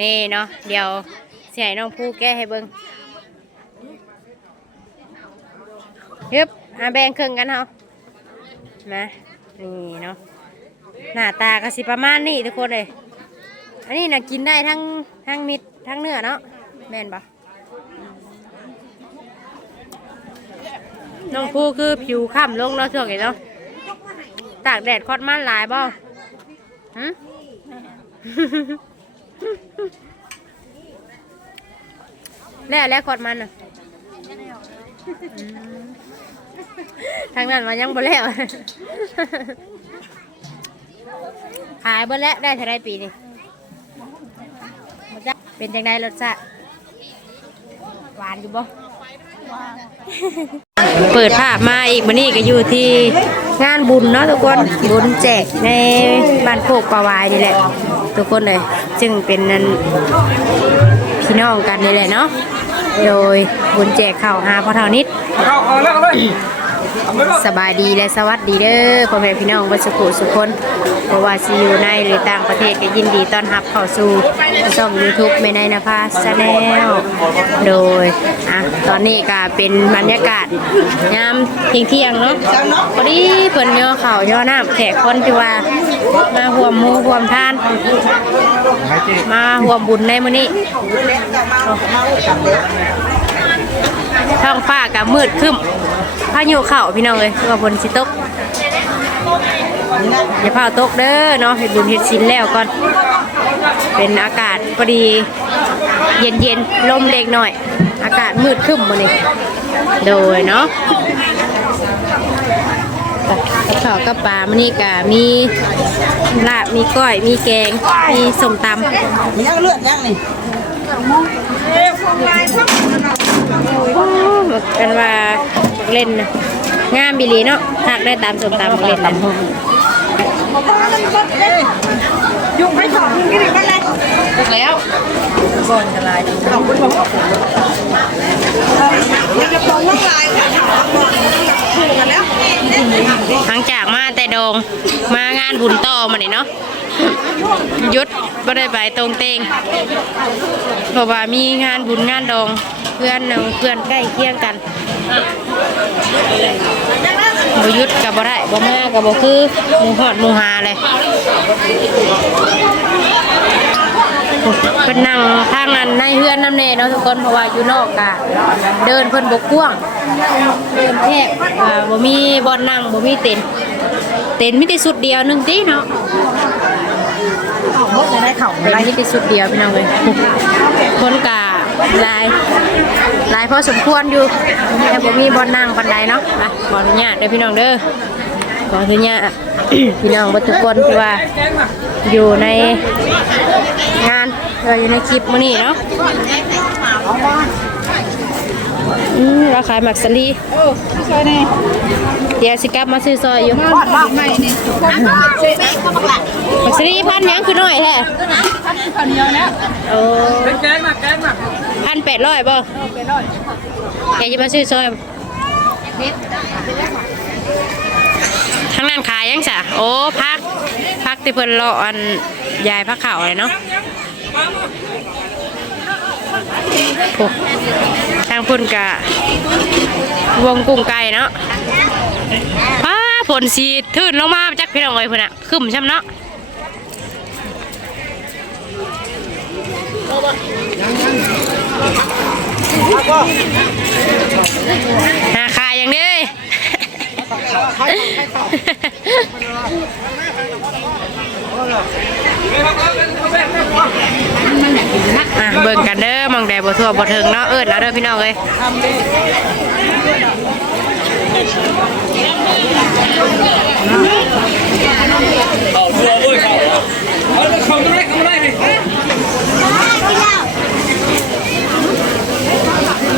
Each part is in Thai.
นี่เนาะเดี๋ยวสิให้น้องผู้แก้ให้เบิ่งยึบอาแบ่งครึ่งกันเฮามานี่เนาะหน้าตาก็สิประมาณนี้ทุกคนเลยอันนี้นะกินได้ทั้งทั้งมิดทั้งเนื้อเนาะแม่นปะน้องผู้คือผิวค้ำลงเนาะช่วงนี้เนาะตากแดดคอดมันหลายบ่หึ แล้วแล้วกดมันอะอืมทางนั้นมันยังบ่แล้วขายเบ่แล้วได้เท่าไรปีนี้บ่จ๊ะเป็นจังไดรสชาติหวานอยู่บ่เปิดภาพมาอีกวันนี้ก็อยู่ที่งานบุญเนาะทุกคนบุญแจกในบ้านโคกปาวายนี่แหละ ทุกคนเลยจึงเป็นนัน พี่น้องกันนี่แหละเนาะ โดยบุญแจกข่าวหาพ่อเท่านิดเอาเอาแล้วเลย สบายดีและสวัสดีเด้อพ่อแม่พี่น้องวัสุขุสุคนเพราะว่าซีอยู่ในหรือต่างประเทศก็ยินดีต้อนรับเข้าสู่ช่อง YouTube ไม่ในนภาชาแนลโดยอะตอนนี้ก็เป็นบรรยากาศยามเที่ยงเที่ยงๆเนาะพอดีเพิ่นย่อเข่าย่อน้ำแขกคนที่ว่ามาห่วมมูห่วมทาน มาห่วมบุญในมื้อนี้ ท้องฟ้าก็มืดครึ้มพายุเข้าพี่น้องเอ้ยว่าฝนสิตกอย่าพาตกเด้อเนาะเห็ดบุญเห็ดชิ้นแล้วก่อน เป็นอากาศพอดี เย็นเย็นลมเล็กหน่อย อากาศมืดครึ้มมานี่โดยเนาะกับข้าวกับปลามันนี่กะมีลาบมีก้อยมีแกง มีส้มตำยังเลือดยังนี่ โอ้กันว่าเล่นนะงามบิลีเนาะหักได้ตามสมตามเล่นนะยุ่งให้ถอดยุ่งกี่กันเลย แล้วก่อนจะลายเอาคุณบอกยังจะปองว่าลายค่ะถูกกันแล้วหลังจากมาแต่ดงมางานบุญต่อมาเนี่ยเนาะยุดก็ได้ไปตรงเตงเพราะว่ามีงานบุญงานดองเพื่อนเพื่อนใกล้เคียงกันบยุดกับบ่ได้บ่มากับบ่คือหมูหอดหมูหาเลย เป็นนั่งทางนั้นในเฮือนน้ำเนเนาะทุกคนเพราะว่าอยู่นอกกะเดินเพิ่นบกกว้างเดินแคบอ่าบ่มีบ่อนนั่งบ่มีเต็นท์เต็นท์มีแต่สุดเดียวหนึงติเนาะมดเลยได้เข่าเต็นท์มีแต่สุดเดียวพี่น้องเอ้ยคนกะหลายหลายพอสมควรอยู่แต่บ่มีบ่อนนั่งปานใดเนาะอะขออนุญาตเด้อพี่น้องเด้อขออนุญาต พี่น้องเบ่ทุกคนที่ว่าอยู่ในงานเอออยู่ในคลิปมื้อนี้เนาะอืมเราขายหมักสลีเออช่วยนี่เดี๋ยวสิกลับมาซื้อซอยอยู่บ้านบ้านใหม่นี่หมักสลีพันหยังคือน้อยแท้ข้าวเหนียวแล้วโอ้แกงมาแกงมาพันแปดร้อยบ่ไปหน่อยแกจะมาซื้อซอย ทางนั้นขายยังสะโอ้พักพักที่เพิ่นรออันยายพักเข่าเลยเนาะโอ้ทางพุ่นกะวงกุ้งไก่เนาะพ้าฝนสีทื่นลงมาจักพี่น้องเอ้ยพุ่นอะขึ้นช่ำเนาะหาขายอย่างนี้ อะเบิ่งกันเด้อมองแดดบ่ทั่วบ่ถึงเนาะเอิ้นแล้วเด้อพี่น้องเอ้ยเอาตัวเว้ยเขาเอาเลยเขาต้องได้เขาได้เลย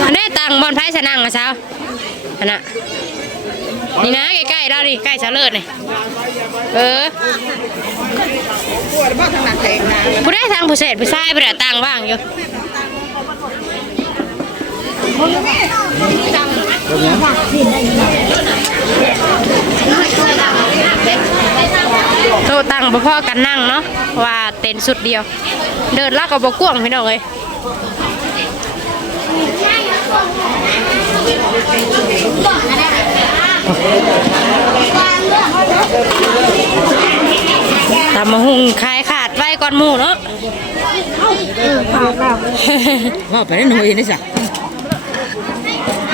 อันนี้ตังบอลไพ่สนังอะเช้าอันน่ะ นี่นะใกล้ๆเราดิใกล้เฉลิดนี่เออผู้ได้ทางผู้เศษผู้ชายผู้ได้ตังว่างอยู่โตะตังบ่พอกันนั่งเนาะว่าเต็นสุดเดียว เดินลากกับบกวงพี่น้องเลย ตำมะฮุงคลายขาดไว้ก่อนหมูเนาะว่าไปได้หน่อยนี่จ้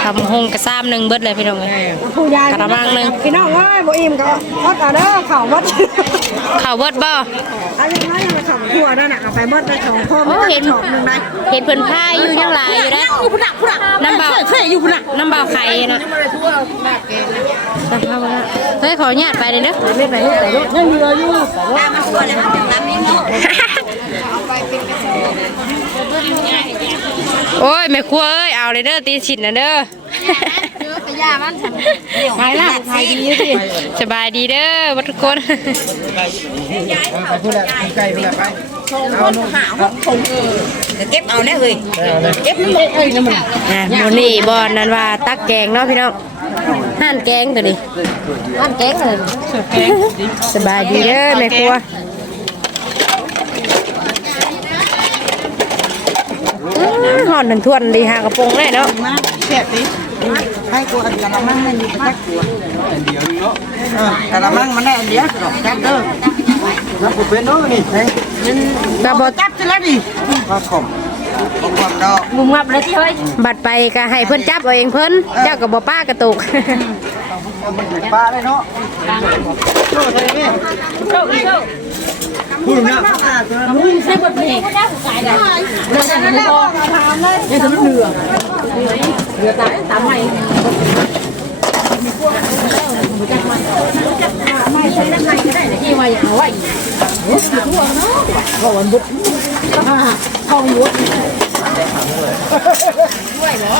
ะตำมะฮุงกระซ้ำหนึ่งเบิดเลยพี่น้องเลย ผู้ยายกระมังหนึ่ง พี่น้องเอ้ยบ่อิ่มก็อดเอาเด้อข้าวมดข่าวเบิดบ่อันนี้ให้มาสองครัวด้วยน่ะเอาไปหมดไปสองพ่อโอ้ไม่เห็นชอบหนึ่งได้เห็นเพิ่นพายอยู่ยังหลายอยู่นะผู้หนักผู้หนักน้ำเบาเท่อยู่ผู้หนักน้ำเบาไข่นะตามภาพนะเฮ้ยขออนุญาตไปเลยเด้อไม่ไปไม่ไปยังเหลืออยู่แต่มันควรเลยมันถึงน้ำนิ่ง โอ้ยแม่ครัวเอ้ยเอาเลยเด้อตีฉินนะเด้อไปละขายดีอยู่ดิสบายดีเด้อวัดทุกคนไปพูดละใกล้พูดละไปเก็บเอาแน่เลยเก็บมันหมดเอ้ยน้ำมันอะโมนี่บอนนั่นว่าตักแกงเนาะพี่น้องห่านแกงตัวนี้น้ำแกงเลยสบายดีเด้อแม่ครัวอื้อ หอนหนึ่งทวนดีหากระโปรงได้เนาะมาแซ่บดิให้กูอันกะละมังมันมีจักตัวเออกะละมังมันได้อันเดียวหรอกจับเด้อรับผมเป็นน้องนี่กระบจับจะแล้วดิมาขมขมความดอกงุมงับเลยที่เฮ้ยบัดไปก็ให้เพิ่นจับเอาเองเพิ่นเจ้ากับบ่ป้ากระตุกมัน เป็นปลาได้เนาะพูดนะ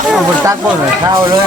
เอาบนตักบ่เลยเข้าเลย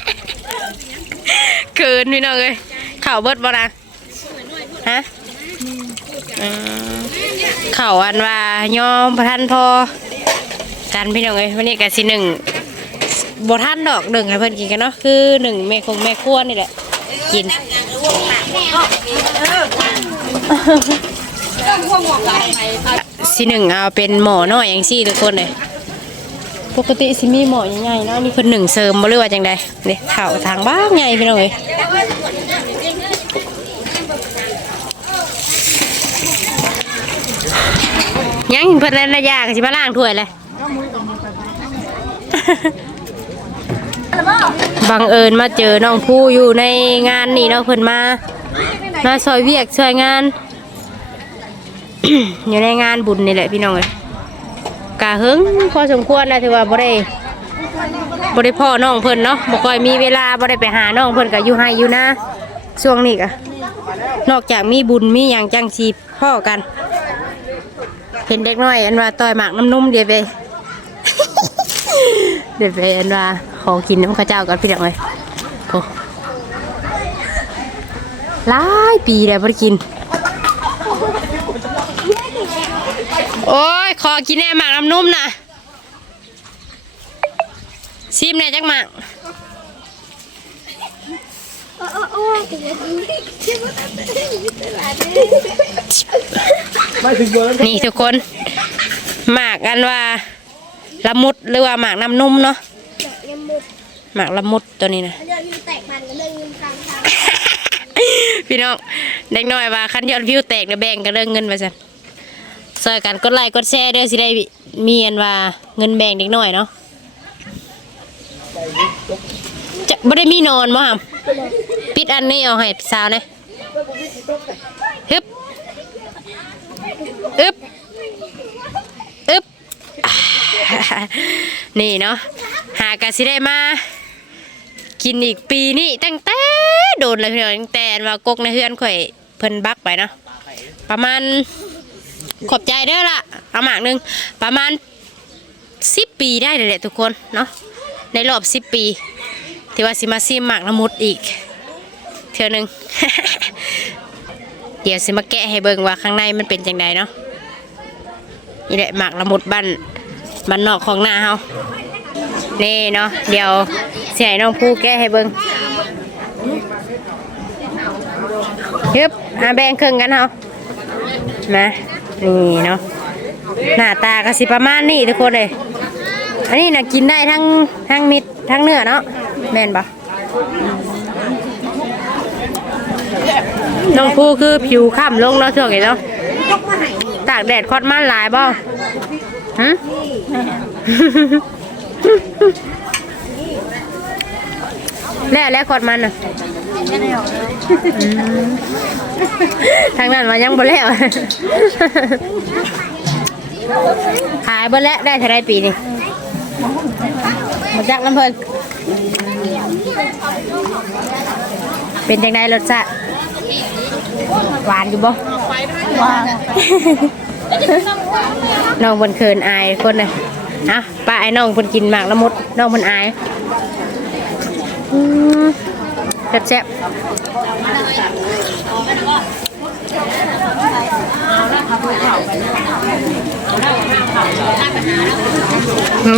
เกินพี่น้องเอ้ยข่าเบิดบ่นะฮะอืมข่าอันว่ายอมประทันพอกันพี่น้องเอ้ยวันนี้ก็สิหนึ่งบท่านดอกหนึ่งให้เพื่อนกินกันเนาะคือหนึ่งแม่คงแม่ครัวนี่แหละ กินสิหนึ่งเอาเป็นหมอน้อยอย่างซี่ทุกคนเลย ปกติสิมีหมอใหญ่ๆเนาะนี่เพิ่นหนึ่งเสริมบ่หรือว่าจังใดนี่เข่าทางบ้างใหญ่พี่น้องเอ้ยยังเพิ่นเล่นระยะก็สิมาล้างถ้วยเลยบังเอิญมาเจอน้องผู้อยู่ในงานนี่เนาะเพิ่นมามาซอยเวียกซอยงาน อยู่ในงานบุญนี่แหละพี่น้องเอ้ย กะเฮิงพอสมควรแล้วถือว่าบ่ได้บ่ได้พ่อน้องเพิ่นเนาะบ่ค่อยมีเวลาบ่ได้ไปหาน้องเพิ่นก็อยู่ให้อยู่นะช่วงนี้ก็นอกจากมีบุญมีหยังจังสิพ่อกัน เห็นเด็กน้อยอันว่าต่อยหมากน้ำนุ่มเดี๋ยวไปเดี๋ยวไปอันว่าขอกินน้ำข้าวเจ้าก่อนพี่น้องเลยโอ้หลายปีแล้วไม่ได้กิน โอ้ยขอกินแหน่หมากน้ำนุ่มนะซิมแหน่จักหมากนี่ทุกคน หมากกันว่าละมุดหรือว่าหมากน้ำนุ่มเนาะหมากละมุดตัวนี้นะพี่น้องเด็กน้อยว่าคันยอดวิวแตกเดี๋ยวแบ่งกันเรื่องเงินมาสัน ซอยกันกดไลค์กดแชร์เด้อสิได้มีอันว่าเงินแบ่งเด็กน้อยเนาะจะไม่ได้มีนอนบ่ฮัมปิดอันนี้เอาให้สาวนะฮึบอึบอึบนี่เนาะหากะสิได้มากินอีกปีนี้ตั้งแต่โดนเลยพี่น้องตั้งแต่ว่ากกในเฮือนข่อยเพิ่นบักไปเนาะประมาณ ขอบใจเด้อละเอาหมากหนึ่งประมาณสิบปีได้เลยแหละทุกคนเนาะในรอบสิบปีที่ว่าสิมาซิมหมากละมุดอีก เทื่อหนึง เดี๋ยวสิมาแกะให้เบิ่งว่าข้างในมันเป็นจังไดเนาะนี่แหละหมากละมุดบ้านบ้านนอกของหน้าเฮานี่เนาะเดี๋ยวเสิให้น้องผู้แกะให้เบิ่งฮึบอาแบ่งครึ่งกันเฮามา นี่เนาะหน้าตาก็สิประมาณนี้ทุกคนเลยอันนี้นะกินได้ทั้งทั้งมิดทั้งเนื้อเนาะแม่นปะน้องผู้คือผิวข้ามลงเนาะช่วงนี้เนาะตากแดดคอดมันหลายบ่ฮะแล้วแล้วคอดมันอะ ทางนั้นมายังบ่แล้วขายเบ่แล้วได้เท่าไรปีนี่มาจากน้ำเพลินเป็นจังไดรสชาติหวานอยู่บ่หวานน้องบนเคินอายคนน่ะอะป้าไอ้น้องคนกินหมากละมุดน้องคนอายอืม แซ่บๆ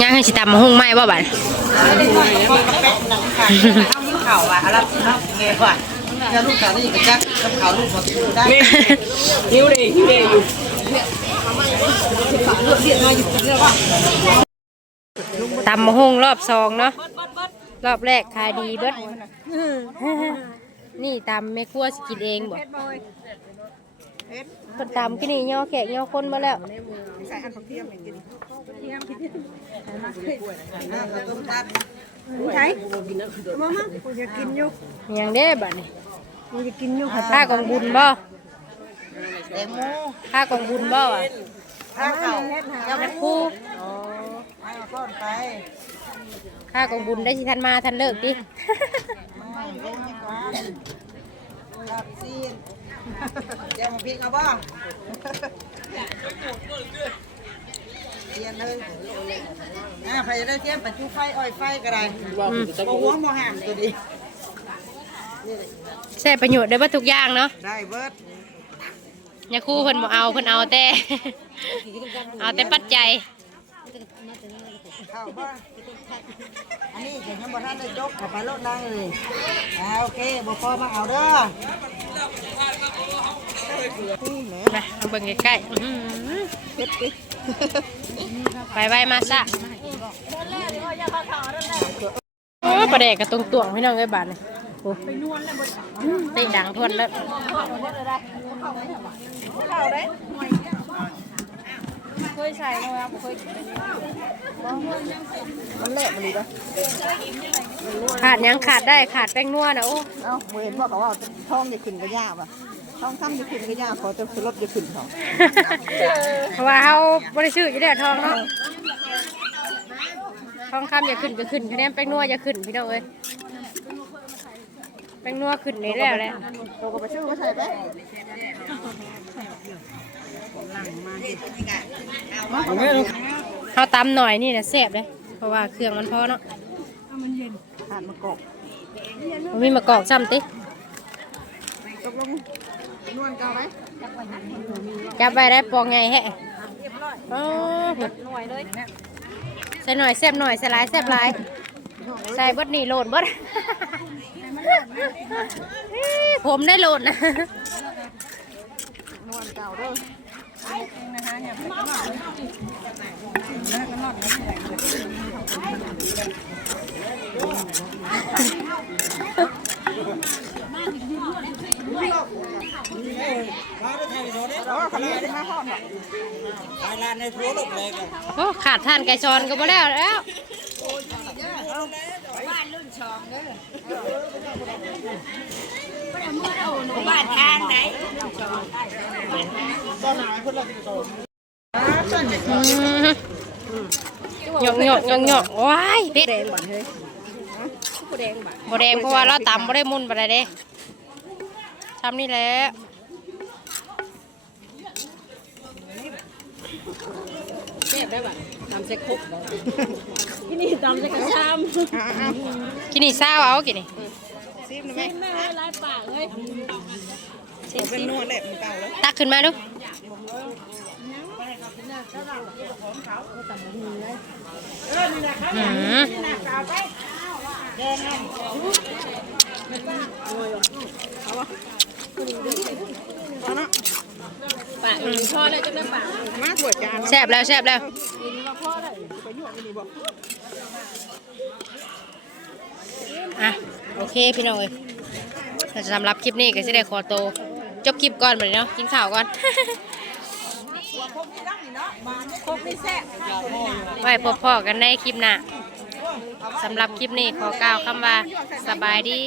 ย่างให้สิตำมะฮุ่งไหมบ่บัดข่าวว่าอะไรนะเงี้ยว่าแล้วลูกสาวนี่ก็จักกับข่าวลูกมาซื้อได้นี่หิวดิหิวดิอยู่ตำมะฮุ่งรอบสองเนาะ รอบแรกขายดีเบิดนี่ตำแม่ครัวสิกินเองบ่คนตำกินนี่ย่อแขกย่อคนมาแล้วใส่อันของเทียมกินเทียมกินน้ำต้มตัดใช่มามากูจะกินอยู่อย่างเด้บัดนี้กูจะกินอยู่ค่ากองบุญบ่แตงโมค่ากองบุญบ่อะข้าวข้าวยังแม่ครูให้เอาก้อนไป ค่ากองบุญได้สิทันมาทันเลิกดิไม่ลงให้ก่อนลาบซีนแจ้งมาพริกเอาบ้างเทียนเลยอ่าใครจะได้เทียนปัจจุไฟอ้อยไฟก็ได้บ่หัวบ่ห่ามตัวนี้ใช้ประโยชน์ได้บ่ทุกอย่างเนาะ ได้เบิดยาครูเพิ่นบ่เอาเพิ่นเอาแต่ เอาแต่ปัจจัยเข้าบ้าง อันนี้เดี๋ยวยังบ่ทันได้จกเข้าไปรถนั่งเลยอ่าโอเคบ่พอมาเอาเด้อมาเอาเบิ่งใกล้ๆอื้อหือไปไวมาซะโอ้ประเดกกระตุงตวงพี่น้องเอ้ยบาดนี่โอ้เตะดังทวนแล้ว เคยใส่เลยครับเคยมันเละมันดีป่ะขาดหยังขาดได้ขาดแป้งนัวนะโอ้เอ้าเห็นว่าเขาว่าท้องจะขึ้นก็ยากป่ะท้องซ้ำจะขึ้นก็ยากขอจะรถจะขึ้นเขาเพราะว่าเฮาบ่ได้ซื้ออยู่แล้วทองเนาะทองคำอย่าขึ้นก็ขึ้นคะแนนแป้งนัวอย่าขึ้นพี่น้องเอ้ยแป้งนัวขึ้นนี่แล้วแหละเราก็ไปซื้อมาใส่ไป เฮาตำหน่อยนี่นะแซ่บเลยเพราะว่าเครื่องมันพอเนาะผ่านมากอกมันมีมะกอกซ้ำติตกลงนวลก่าไหมจับไว้ได้ปองไงแฮะโอ้โหใส่หน่อยแซ่บหน่อยใส่หลายแซ่บหลายใส่บดนี่โหลดบดผมได้โหลดนะนวลเก่าเด้อ ขนาดมาห้องไปร้านในทัวร์ลูกเลยกันโอ้ขาดท่านไก่ชอนก็บ่แล้วแล้วบ้าน ทางไหนอืมหยอกหยอกหยอกหยอกว้ายเผ็ดแดงบ่เฮ้ยผู้แดงบ่บ่แดงเพราะว่าเราตำบ่ได้มุนบ่ได้เด้ทำนี่แหละแซ่บได้บ่ตำใส่ครบที่นี่ตำใส่กระชามกินนี่ซ่าวเอากินนี่ ซิมนะแม่แม่ลายปากเฮ้ยเป็นนวดแหละมันเก่าแล้วตักขึ้นมาดูอืมปากพ่อเลยจะได้ปากมาถั่วจานแซ่บแล้วแซ่บแล้ว อะ โอ เคพี่น้องเลยเราจะสำหรับคลิปนี้ก็จะได้ขอโตจบคลิปก่อนไปเลยเนาะกินข้าวก่อนไว้พบพ่อกันในคลิปหน้าสำหรับคลิปนี้ขอกล่าวคำว่าสบายดี